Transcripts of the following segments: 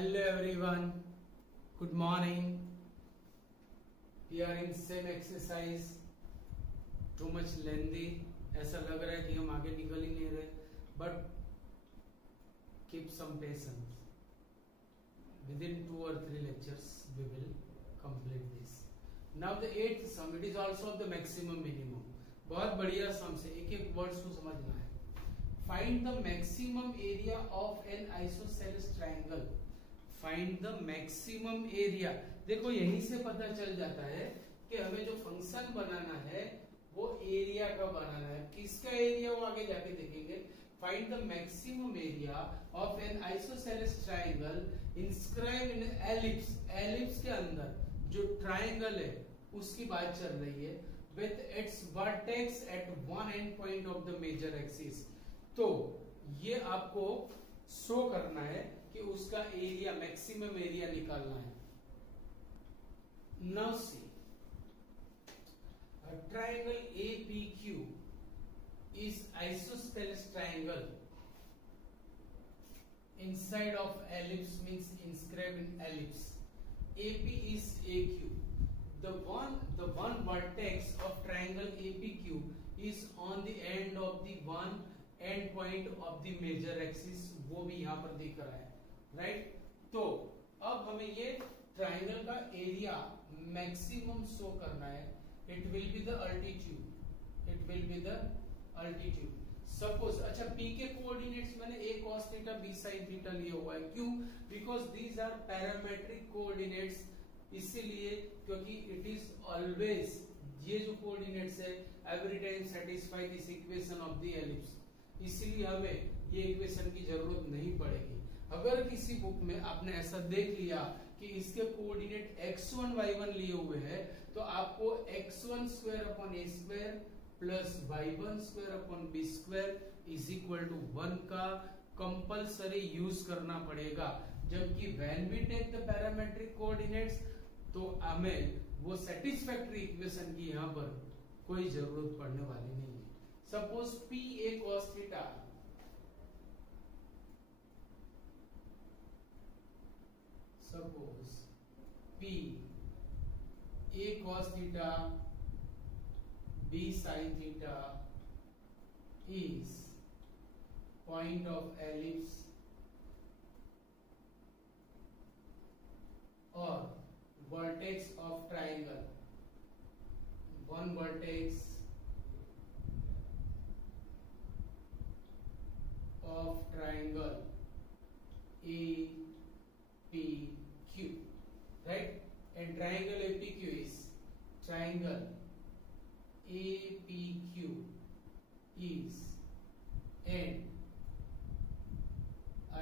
Hello everyone, good morning. We are in same exercise. Too much lengthy. ऐसा लग रहा है कि हम आगे निकल ही नहीं रहे. But keep some patience. Within 2 or 3 lectures we will complete this. Now the 8th sum. It is also the maximum minimum. बहुत बढ़िया सम से एक एक वर्ड्स को समझना है. Find the maximum area of an isosceles triangle. Find the maximum area. देखो यहीं से पता चल जाता है कि हमें जो फंक्शन बनाना है वो एरिया का बनाना है. किसका एरिया वो आगे जाके देखेंगे. Find the maximum area of an isosceles triangle inscribed in ellipse. ellipse के अंदर जो ट्राइंगल है उसकी बात चल रही है. With its vertex at one end point of the major axis. तो ये आपको शो करना है कि उसका एरिया मैक्सिमम एरिया निकालना है. Now see triangle APQ is isosceles triangle. Inside of ellipse means inscribed in ellipse. AP is AQ. The one vertex of triangle APQ is on the end of the one end point of the major axis. वो भी यहाँ पर दिख रहा है, राइट. तो अब हमें ये ट्राइंगल का एरिया मैक्सिमम शो करना है. It will be the altitude. It will be the altitude. Suppose अच्छा P के कोऑर्डिनेट्स मैंने A cos theta B sin theta लिया हुआ है. क्यों? Because these are parametric coordinates. इसीलिए क्योंकि इट इज ऑलवेज ये जो कोऑर्डिनेट्स है every time satisfy this equation of the ellipse. इसीलिए हमें ये इक्वेशन की जरूरत नहीं पड़ेगी. अगर किसी बुक में आपने ऐसा देख लिया कि इसके कोऑर्डिनेट x1 y1 लिए हुए हैं तो आपको x1 square upon a square plus y1 square upon b square is equal to 1 का कंपलसरी यूज करना पड़ेगा. जबकि when we take the parametric coordinates तो हमें वो सेटिस्फैक्टरी इक्वेशन की यहाँ पर कोई जरूरत पड़ने वाली नहीं है. Suppose P A cos theta suppose P A cos theta B sin theta is point of ellipse or vertex of triangle. One vertex of triangle APQ, right? And triangle APQ is triangle APQ is an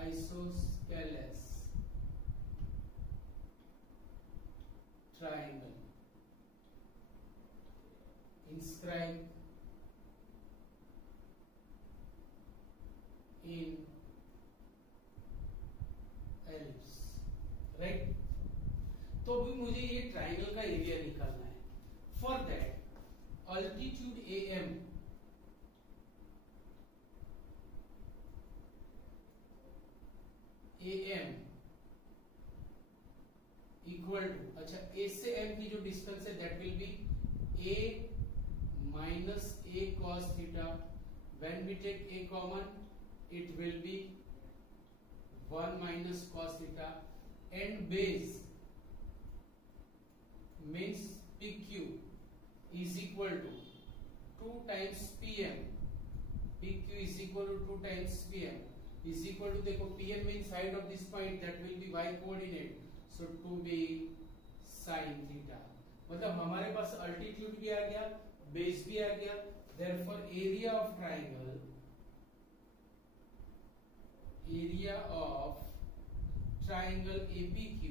isosceles triangle inscribed in ellipse, right? तो भी मुझे ये ट्राइंगल का area निकालना है. For that altitude AM equal to अच्छा A से M की जो डिस्टेंस है that will be A minus A cos theta. When we take A common it will be 1 minus cos theta and base means PQ is equal to 2 times PM. PQ is equal to 2 times PM is equal to देखो PM means height of this point that will be y coordinate so 2b sin theta. मतलब हमारे पास अल्टीट्यूड भी आ गया बेस भी आ गया. therefore area of triangle APQ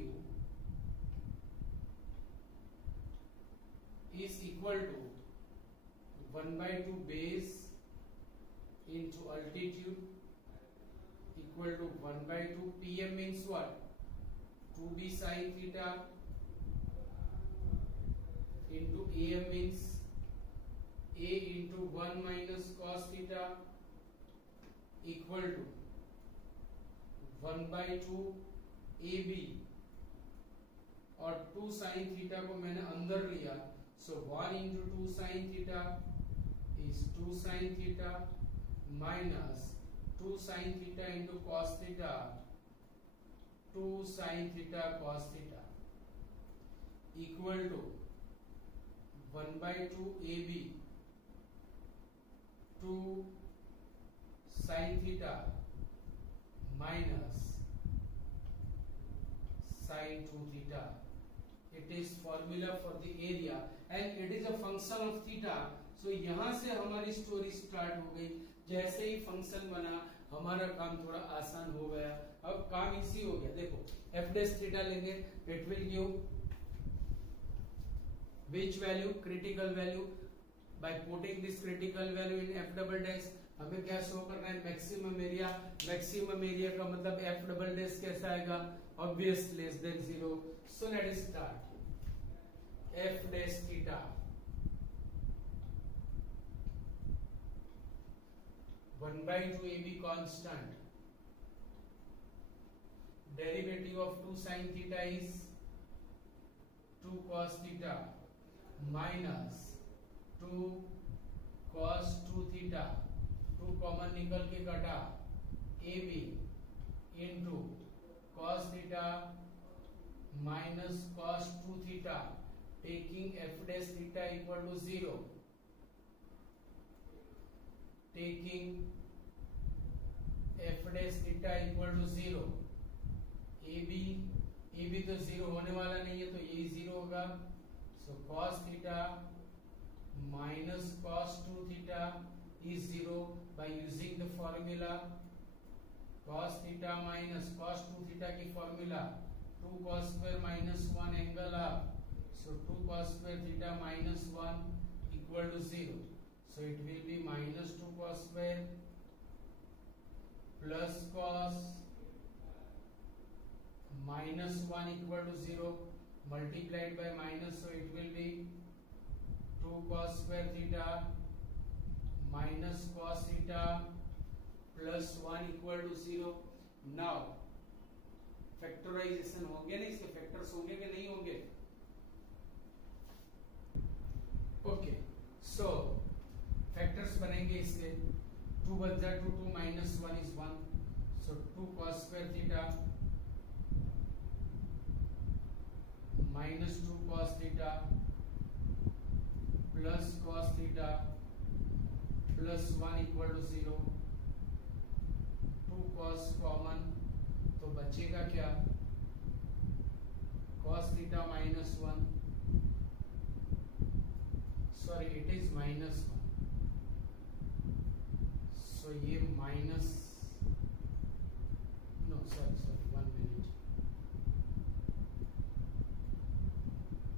is equal to 1 by 2 base into altitude equal to 1 by 2 PM means what? 2b sin theta into AM means A into 1 minus cos theta equal to 1 by 2 A B और 2 sine theta को मैंने अंदर लिया, so 1 into 2 sine theta is 2 sine theta minus 2 sine theta into cos theta 2 sine theta cos theta equal to 1/2 A B 2 sin theta minus sin 2 theta. It is formula for the area and it is a function of theta. So यहाँ से हमारी story start हो गई। जैसे ही फंक्शन बना हमारा काम थोड़ा आसान हो गया, अब काम इजी हो गया। देखो f dash theta लेंगे, it will give which value? Critical value. By putting this critical value in f double dash हमें क्या शो करना है? Maximum area. मैक्सिमम एरिया का मतलब एफ डबल डैश कैसा आएगा? Obvious less than 0। So let us start. F dash theta 1/2 AB constant, derivative of 2 sin theta is 2 cos theta minus 2 cos 2 theta, 2 common निकल के कटा, A B into cos theta minus cos 2 theta taking F dash theta equal to 0, taking F dash theta equal to 0, A B तो 0 होने वाला नहीं है तो यही 0 होगा। So cos theta minus cos 2 theta is 0 by using the formula cos theta minus cos 2 theta की formula 2 cos square minus 1 angle up, so 2 cos square theta minus 1 equal to 0, so it will be minus 2 cos square plus cos minus 1 equal to 0 multiplied by minus, so it will be 2 cos square theta minus cos theta plus 1 equal to 0। now factorisation होंगे ना, इसके फैक्टर्स होंगे कि नहीं होंगे? ओके, सो फैक्टर्स बनेंगे इसके 2 बचा 2 2 minus 1 is 1, so 2 cos square theta minus 2 cos theta plus cos theta plus 1 equal to 0, 2 cos common तो बचेगा क्या? cos theta minus 1, sorry it is minus 1, so ये minus, no sorry 1 minute,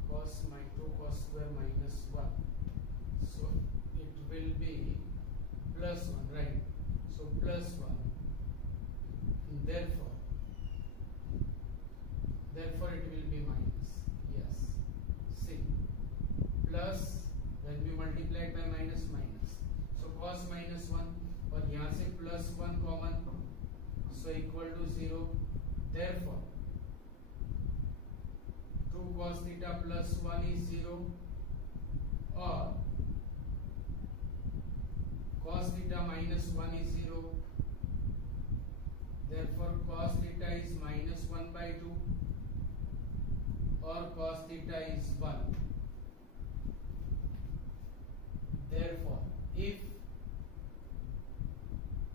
cos 2 cos square minus 1, so it will be plus 1, right? So plus 1, and therefore it will be minus, yes, see, plus when we multiplied by minus minus, so cos minus 1 और यहाँ से plus 1 common, so equal to 0, therefore 2 cos theta plus 1 is 0 और cos theta minus 1 is 0, therefore cos theta is minus 1/2 और cos theta is 1, therefore if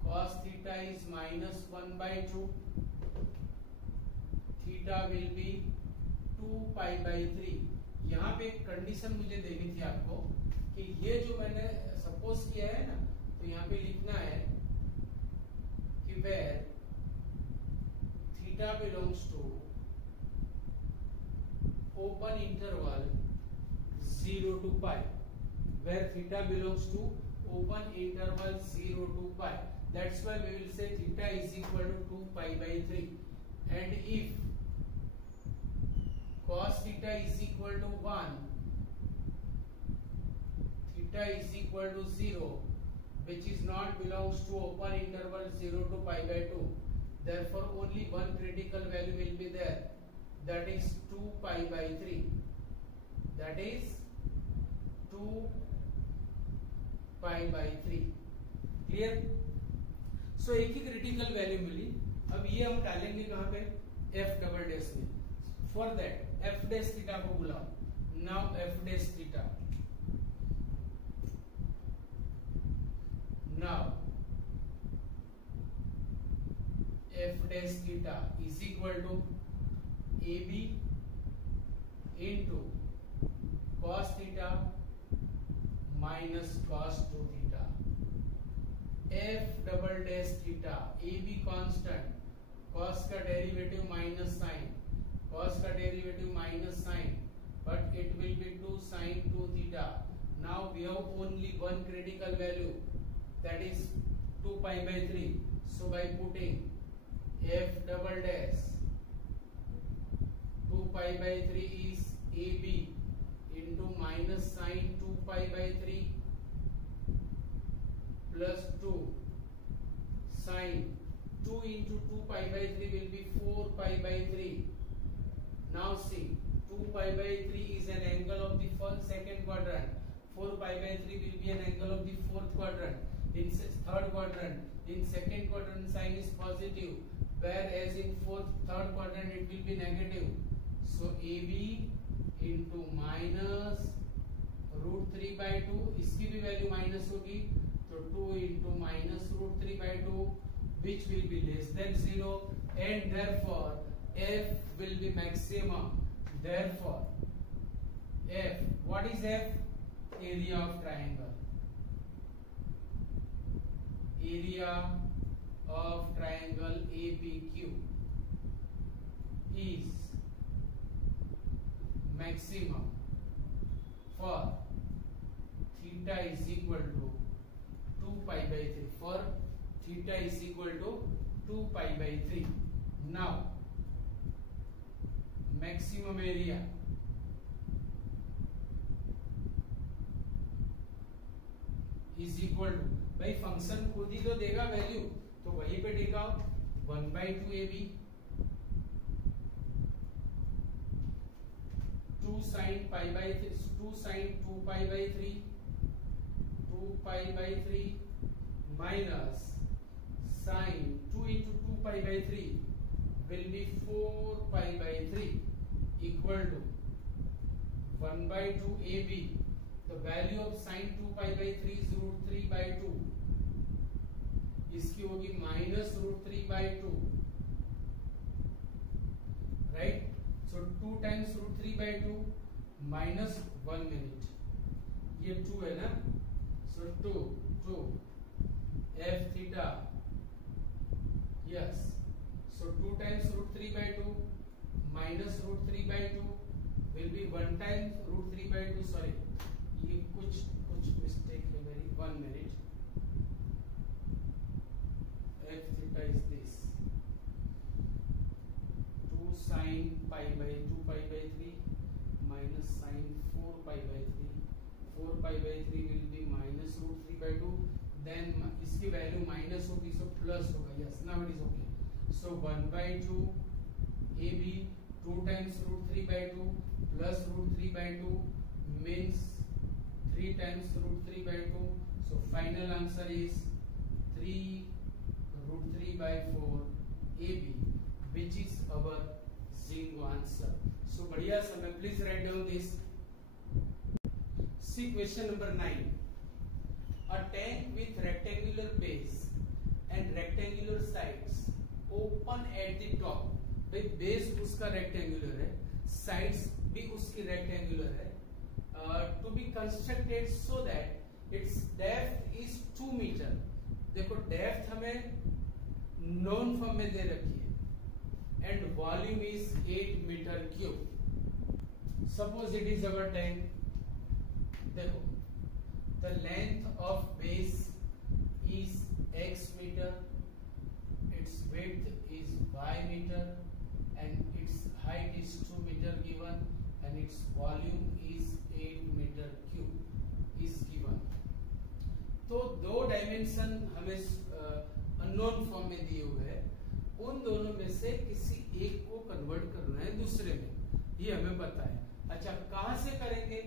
cos theta is minus 1/2 theta will be 2 pi by 3। यहाँ पे एक कंडीशन मुझे देनी थी आपको कि ये जो मैंने सपोज किया है ना, तो यहाँ पे लिखना है कि where theta belongs to open interval 0 to pi, where theta belongs to open interval 0 to pi, that's why we will say theta is equal to 2 pi by 3, and if cos theta is equal to 1, theta is equal to 0, which is not belongs to open interval 0 to pi by 2, therefore only one critical value will be there, that is 2 pi by 3, that is 2 pi by 3. क्लियर? सो एक ही critical value मिली. अब ये हम डालेंगे कहां पे? F double dash में. For that F dash theta को बुलाओ. Now F dash theta, now F dash theta is equal to A B into cos theta minus cos 2 theta. F double dash theta, A B constant, cos का derivative minus sine, cos का derivative minus sine, but it will be 2 sin 2 theta. Now we have only one critical value, that is 2 pi by 3. So by putting f double dash 2 pi by 3 is ab into minus sin 2 pi by 3 plus 2 sin 2 into 2 pi by 3 will be 4 pi by 3. Now see, 2 pi by 3 is an angle of the first second quadrant. 4 pi by 3 will be an angle of the fourth quadrant. In third quadrant, in second quadrant sign is positive, whereas in third quadrant it will be negative. So AB into minus root 3 by 2, इसकी भी value minus होगी, तो 2 into minus root 3 by 2, which will be less than 0, and therefore f will be maximum. Therefore f, what is f? Area of triangle. Area of triangle APQ is maximum for theta is equal to 2 pi by 3. For theta is equal to 2 pi by 3. Now maximum area is equal to, भाई फंक्शन खुद ही तो देगा वैल्यू, तो वहीं पे टिकाओ 1 by 2 ab 2 sin pi by 3, 2 sin 2 pi by 3, 2 pi by 3 minus sin 2 into 2 pi by 3 will be 4 pi by 3 equal to 1 by 2 ab. The value of sin 2 pi by 3 is root 3 by 2. इसकी होगी minus root 3 by 2. Right? So 2 times root 3 by 2 minus 1 minute. ये 2 है ना? So 2 f theta. Yes. So 2 times root 3 by 2 minus root 3 by 2 will be 1 times root 3 by 2. Sorry, ये कुछ मिस्टेक है मेरी. 1 minute. f theta is this 2 sin pi by 2 pi by 3 minus sin 4 pi by 3. 4 pi by 3 will be minus root 3 by 2. Then इसकी value minus होगी, so plus होगा. Yes, now it is okay. So 1 by 2 ab 2 times root 3 by 2 plus root 3 by 2 means 3 times root 3 by 2. So final answer is 3 root 3 by 4 ab, which is our single answer. So बढ़िया समय, please write down this. See question number 9. A tank with rectangular base and rectangular sides open at the top. भाई बेस उसका रेक्टेंगुलर है, साइड्स भी उसकी रेक्टेंगुलर है. To be constructed so that its depth is 2 meter. देखो डेप्थ हमें नॉन फॉर्म में दे रखी है and volume is 8 meter cube. Suppose it is our tank. देखो the length of base is x meter, its width is y meter, and its height is 2 meter given, and its volume is 8 meter cube is given. तो दो डायमेंशन हमें unknown form में दिए हुए हैं. उन से किसी एक को कन्वर्ट करना है दूसरे में, ये हमें पता है। अच्छा, कहां से करेंगे?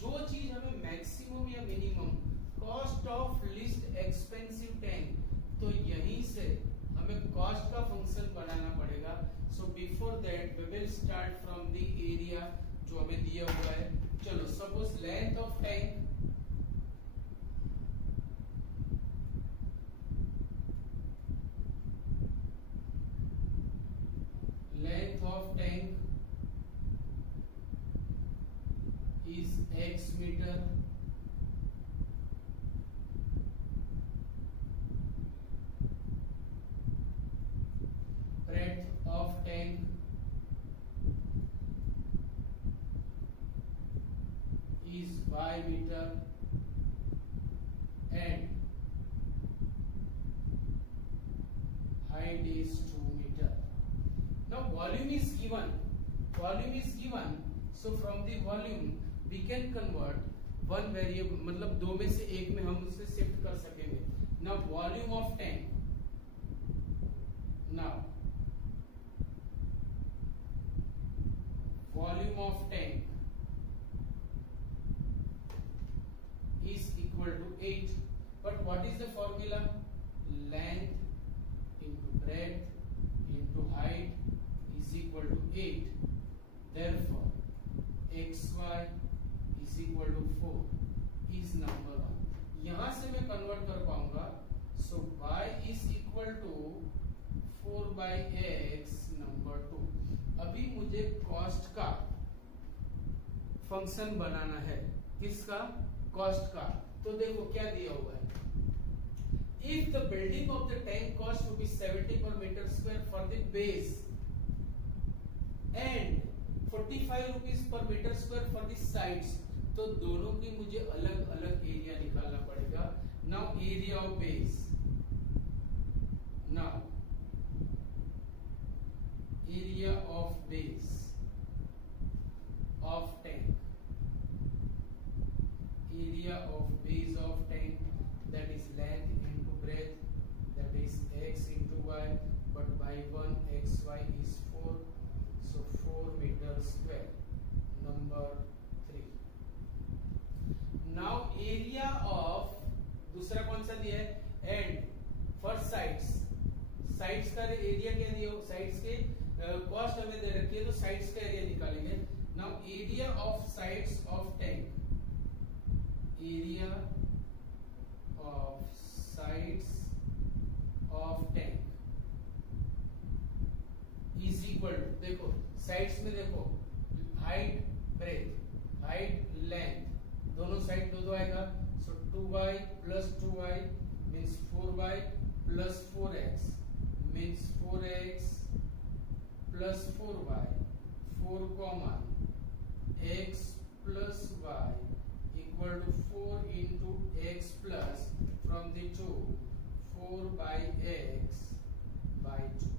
जो चीज हमें मैक्सिमम या minimum cost of least expensive tank, तो यहीं से हमें कॉस्ट का फंक्शन बनाना पड़ेगा। So before that we will start from the area जो हमें दिया हुआ है। चलो, suppose length of tank, length of tank is x meter, breadth of tank is y meter, and height is 2 meter. Now volume is given, so from the volume we can convert one variable, मतलब दो में से एक में हम उसे शिफ्ट कर सकेंगे। Now volume of tank, now volume of tank is equal to 8, but what is the formula? Length into breadth into height is equal to 8. Therefore, xy is equal to 4 is number 1. यहां से मैं कन्वर्ट कर पाऊंगा। So y is equal to 4 by x number 2. अभी मुझे कॉस्ट का function बनाना है। किसका? कॉस्ट का। तो देखो क्या दिया हुआ है। If the building of the tank cost rupees 70 per meter square for the base and 45 rupees per meter square for the sides, तो दोनों की मुझे अलग अलग एरिया निकालना पड़ेगा। Now area of base, now area of base of tank, area of base of tank, that is length into breadth, that is x into y, but y1 xy is 4, so 4 meter square, number 3. Now area of, दूसरा कौन सा दिया है? And for sides, sides का एरिया क्या दिया? साइड्स के कॉस्ट हमें दे रखी है, तो साइड्स का एरिया निकालेंगे। Now area of sides of tank, area of sides of tank is equal to, देखो साइड्स में देखो, हाइट ब्रेथ, हाइट लेंथ, दोनों साइड दो दो आएगा। सो 2y plus 2y means 4y plus 4x means 4x plus 4y, 4 common, x plus y equal to 4 into x plus from the 2, 4 by x by 2.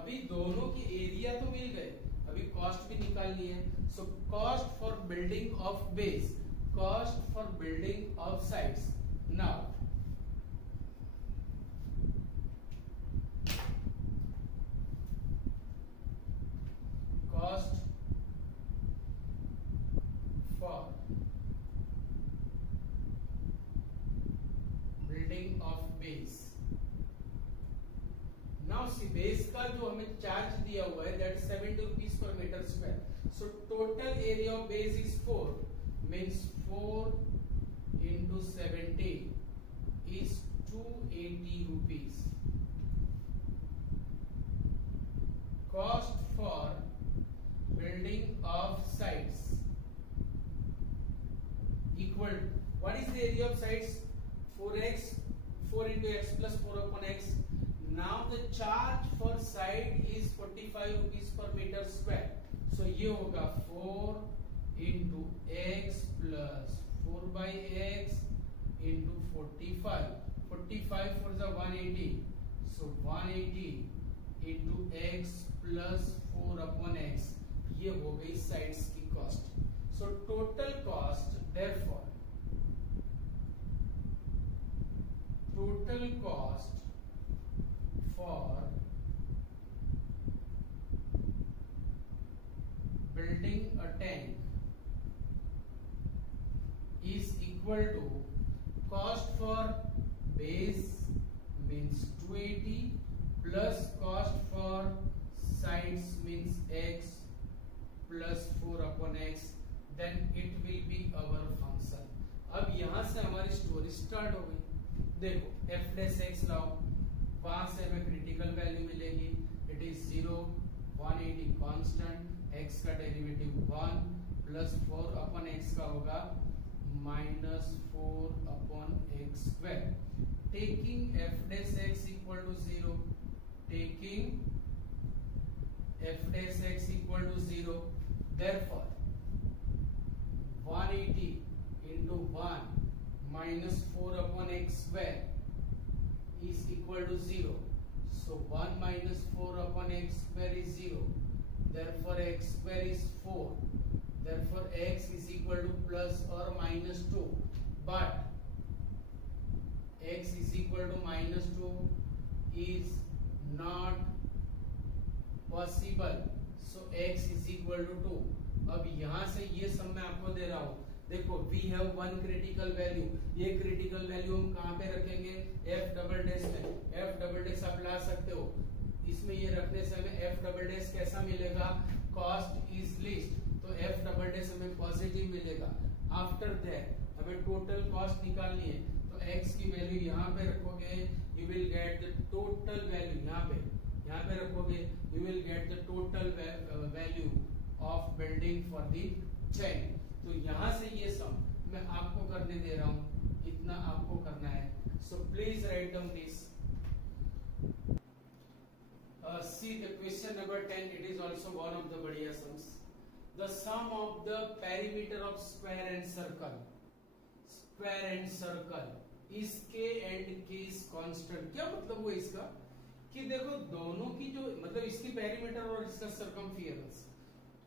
अभी दोनों की एरिया तो मिल गए, अभी कॉस्ट भी निकालनी है। So cost for building of base, cost for building of sides. Now cost for building of base. Now see base का जो हमें चार्ज दिया हुआ है that 70 rupees per metre square. So total area of base is 4 means 4 into 70 is 280 rupees. Cost for building of sites equal to, what is the area of sites? 4x, 4 into x plus 4 upon x. Now the charge for site is 45 rupees per meter square. So ये होगा 4 into x plus 4 by x into 45. 45 for the 180. So 180 into x plus 4 upon x. ये हो गई साइड्स की cost. So total cost, therefore total cost for building a tank is equal to cost for base means 280 plus cost for sides means x plus 4 upon x, then it will be our function. अब यहां से हमारी story start हो गई। देखो f dash x लाओ, वहां से हमें क्रिटिकल वैल्यू मिलेगी, इट इज 0, 180 कांस्टेंट, x का डेरिवेटिव 1 प्लस 4 अपॉन x का होगा minus 4 upon x square. Taking f dash x equal to 0, taking f dash x equal to 0, therefore 180 into 1 minus 4 upon x square is equal to 0. So 1 minus 4 upon x square is 0. Therefore x square is 4. Therefore x is equal to plus or minus 2. But x is equal to minus 2 is not possible, so x is equal to 2। अब यहां से ये सब मैं आपको दे रहा हूं, देखो we have one critical value, ये क्रिटिकल वैल्यू हम कहां पे रखेंगे, f डबल डैश में। f डबल डैश आप ला सकते हो, इसमें ये रखने से हमें f डबल डैश कैसा मिलेगा, कॉस्ट इज लीस्ट, तो f डबल डैश हमें पॉजिटिव मिलेगा। आफ्टर दैट हमें टोटल कॉस्ट निकालनी है, तो x की वैल्यू यहाँ पे रखोगे, you will get the total value, यहाँ पे रखोगे, you will get the total value of building for the chain। तो यहाँ से ये सम मैं आपको करने दे रहा हूँ, इतना आपको करना है। So please write down this। See the question number 10, it is also one of the बढ़िया sums। The sum of the perimeter of square and circle is k and k is constant। क्या मतलब हुआ इसका कि देखो दोनों की जो मतलब इसकी पेरीमीटर और इसका सर्कमफियरेंस,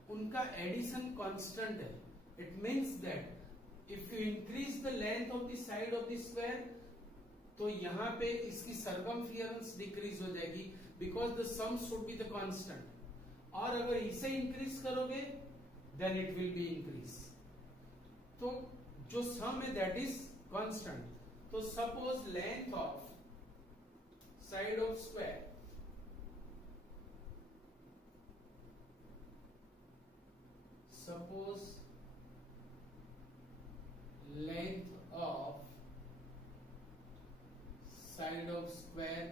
उनका एडिशन कांस्टेंट है। It means that if you increase the length of the side of the square, तो यहाँ पे इसकी सर्कमफियरेंस डिक्रीज हो जाएगी, because the sum should be the constant. और अगर इसे इंक्रीज करोगे then it will be increase. तो जो सम है दैट इज कांस्टेंट। तो suppose length of side of square suppose length of side of square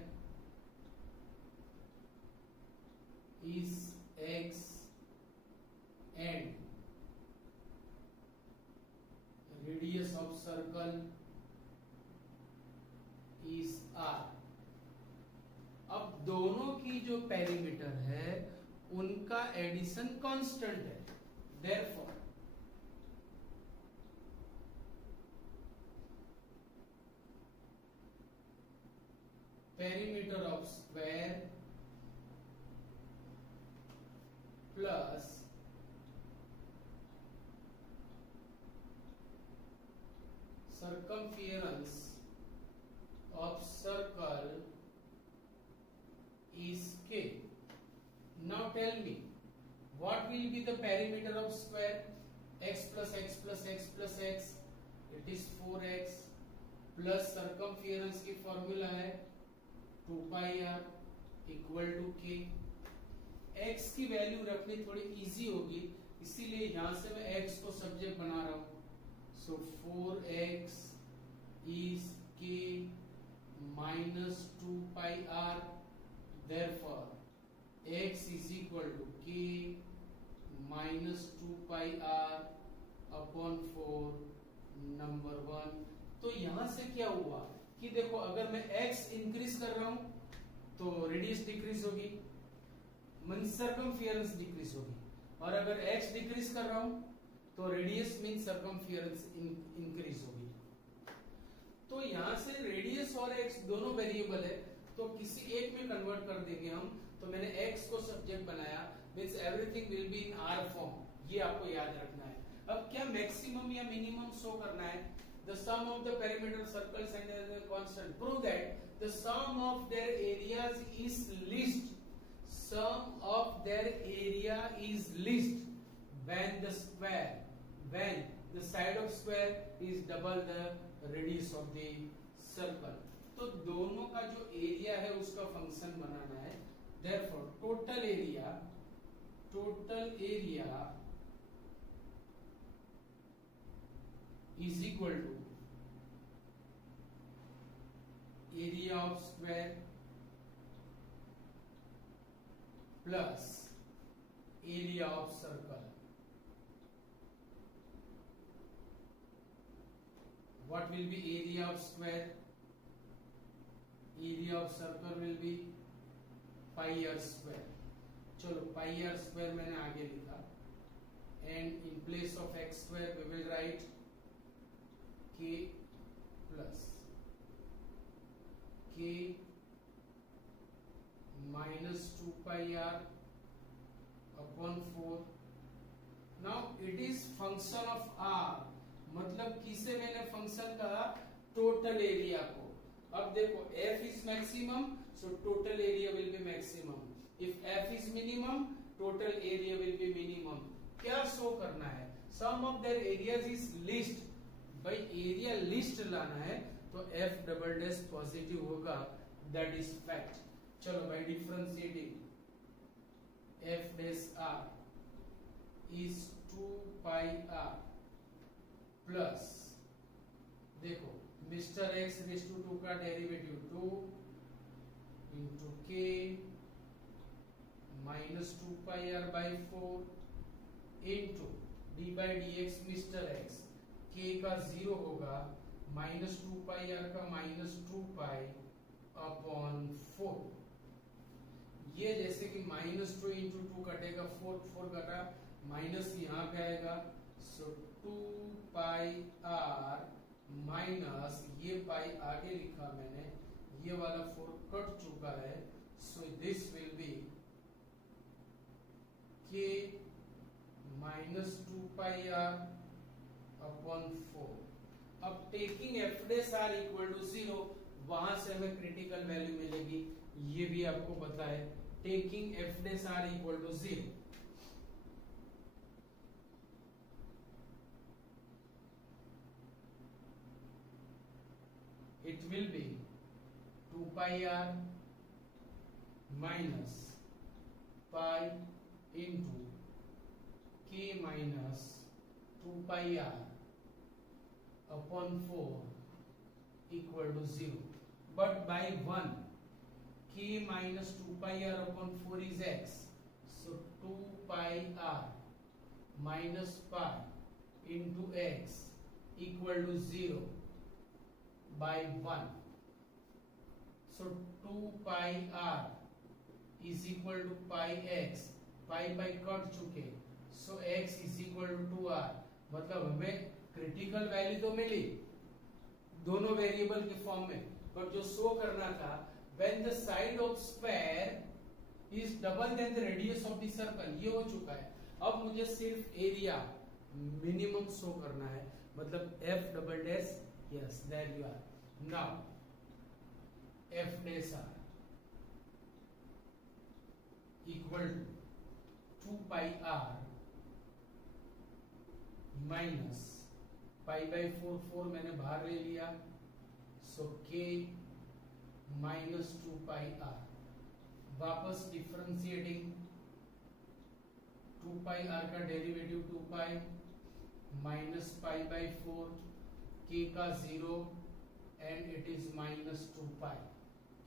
is x and radius of circle is r। अब दोनों की जो पेरीमीटर है उनका एडिशन कांस्टेंट है, therefore perimeter of square plus circumference of circle is k। Now tell me what will be the perimeter of square, x plus x plus x plus x, it is 4x plus circumference की formula है 2 pi r equal to k। x की value रखनी थोड़ी इजी होगी, इसीलिए यहां से मैं x को सब्जेक्ट बना रहा हूं। सो 4x is k minus 2 pi r, therefore x is equal to k minus 2 pi r upon 4 नंबर 1। तो यहां से क्या हुआ कि देखो अगर मैं x इंक्रीज कर रहा हूं तो रेडियस डिक्रीज होगी, मीन सर्कमफियरेंस डिक्रीज होगी, और अगर x डिक्रीज कर रहा हूं तो रेडियस मीन सर्कमफियरेंस इंक्रीज होगी। तो यहां से रेडियस और x दोनों वेरिएबल है, तो किसी एक में कन्वर्ट कर देंगे हम। तो मैंने x को सब्जेक्ट बनाया, means everything will be in r form, ये आपको याद रखना है। अब क्या मैक्सिमम या मिनिमम शो करना है, the sum of the perimeter circles and the constant. Prove that the sum of their areas is least. Sum of their area is least when the side of square is double the radius of the circle. तो दोनों का जो एरिया है उसका फंक्शन बनाना है. Therefore total area is equal to area of square plus area of circle. What will be area of square? Area of circle will be pi r square. चलो pi r square मैंने आगे लिखा, and in place of x square we will write k plus k minus 2 pi r upon 4. Now it is function of r, मतलब किसे मैंने फंक्शन कहा? Total area को. अब देखो f is maximum, so total area will be maximum. If f is minimum, total area will be minimum. क्या शो करना है? Sum of their areas is least. भाई एरिया लिस्ट लाना है तो f डबल डैश पॉजिटिव होगा, that is fact. चलो भाई differentiating f dash r is 2 pi r plus, देखो मिस्टर x रेज टू 2 का डेरिवेटिव 2 into k minus 2 pi r by 4 into D by D x mister x k का 0 होगा माइनस 2 pi r का माइनस 2 pi upon 4. ये जैसे कि माइनस 2 इंटू 2 कटेगा 4 कटा, माइनस यहाँ पे आएगा, सो 2 पाई r माइनस ये पाई आगे लिखा मैंने, ये वाला 4 कट चुका है, so this will be k minus 2 pi r upon 4. अब taking f dash r equal to 0, वहां से हमें क्रिटिकल वैल्यू मिलेगी, ये भी आपको पता है. Taking f dash r equal to 0, it will be 2 pi r minus pi into k minus 2 pi r upon 4 equal to 0. But by 1, k minus 2 pi r upon 4 is x. So 2 pi r minus pi into x equal to 0 by 1. So 2 pi r is equal to pi x. pi cut चुके, so x is equal to 2r. मतलब हमें critical value तो मिली दोनों वेरिएबल के फॉर्म में, बट जो शो करना था when the side of square is double than the radius of the circle, ये हो चुका है. अब मुझे सिर्फ एरिया मिनिमम शो करना है, मतलब f double dash, yes there you are. Now f dash r equal to 2 pi r minus pi by 4 मैंने बाहर ले लिया, so k minus 2 pi r. वापस डिफरेंशिएटिंग 2 pi r का डेरिवेटिव 2 pi minus pi by 4, k का 0 and it is minus 2 pi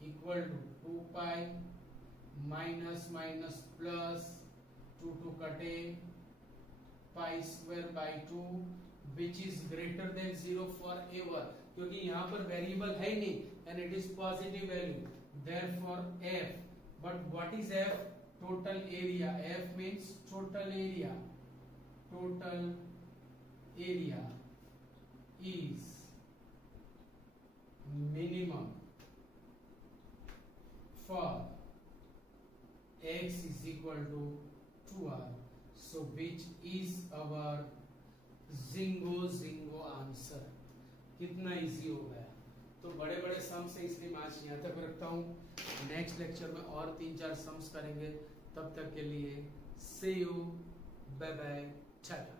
equal to 2 pi minus minus plus 2 कटे, pi square by 2 which is greater than 0 forever, क्योंकि यहाँ पर वेरिएबल है ही नहीं and it is positive value, therefore f. But what is f? Total area. f means total area. Total area is minimum for x is equal to 2r. So which is our zingo answer. कितना इजी हो गया। तो बड़े बड़े सम्स है इसलिए मैं आज यहाँ तक रखता हूँ। नेक्स्ट लेक्चर में और 3-4 सम्स करेंगे। तब तक के लिए see you, bye bye, Tata.